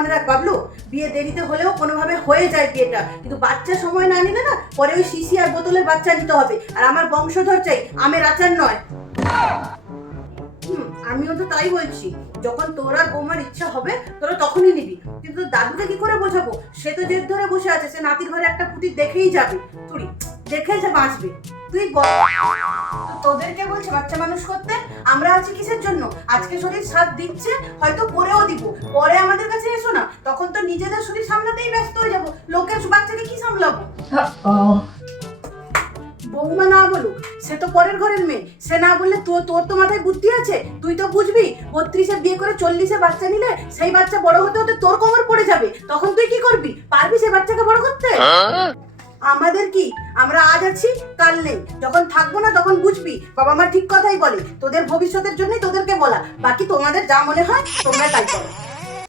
মনে রাখ বাবলু, বিয়ে দেরিতে হলেও কোনোভাবে হয়ে যায় বিয়েটা, কিন্তু বাচ্চা সময় না নিলে না পরে ওই শিশি আর বোতলের বাচ্চা নিতে হবে। আর আমার বংশধর চাই, আমের আচার নয়। আমিও তো তাই বলছি, যখন তোর আর বৌমার ইচ্ছা হবে তোরা তখনই নিবি। কিন্তু দাদুকে কি করে বোঝাবো? সে তো জেদ ধরে বসে আছে, সে নাতির ঘরে একটা পুঁতি দেখেই যাবে। তুই দেখে সে বাঁচবে। তুই বল, তোদেরকে বলছে বাচ্চা মানুষ করতে, আমরা আছি কিসের জন্য? আজকে শরীর সাথ দিচ্ছে, হয়তো করেও দিব, পরে আমাদের কাছে এসো না, তখন তো নিজেদের শরীর সামলাতেই ব্যস্ত হয়ে যাবো, লোকের বাচ্চাকে কি সামলাবো? বৌমা না বলুক, সে তো পরের ঘরের মেয়ে, সে না বললে তোর তো মাথায় বুদ্ধি আছে, তুই তো বুঝবি। 32-এ বিয়ে করে 40-এ বাচ্চা নিলে সেই বাচ্চা বড় হতে হতে তোর কোমর পড়ে যাবে, তখন তুই কি করবি? পারবি সে বাচ্চাকে বড় করতে? আমাদের কি, আমরা আজ আছি কাল নেই, যখন থাকবো না তখন বুঝবি। বাবা মা ঠিক কথাই বলে, তোদের ভবিষ্যতের জন্যই তোদেরকে বলা, বাকি তোমাদের যা মনে হয় তোমরা তাই করো।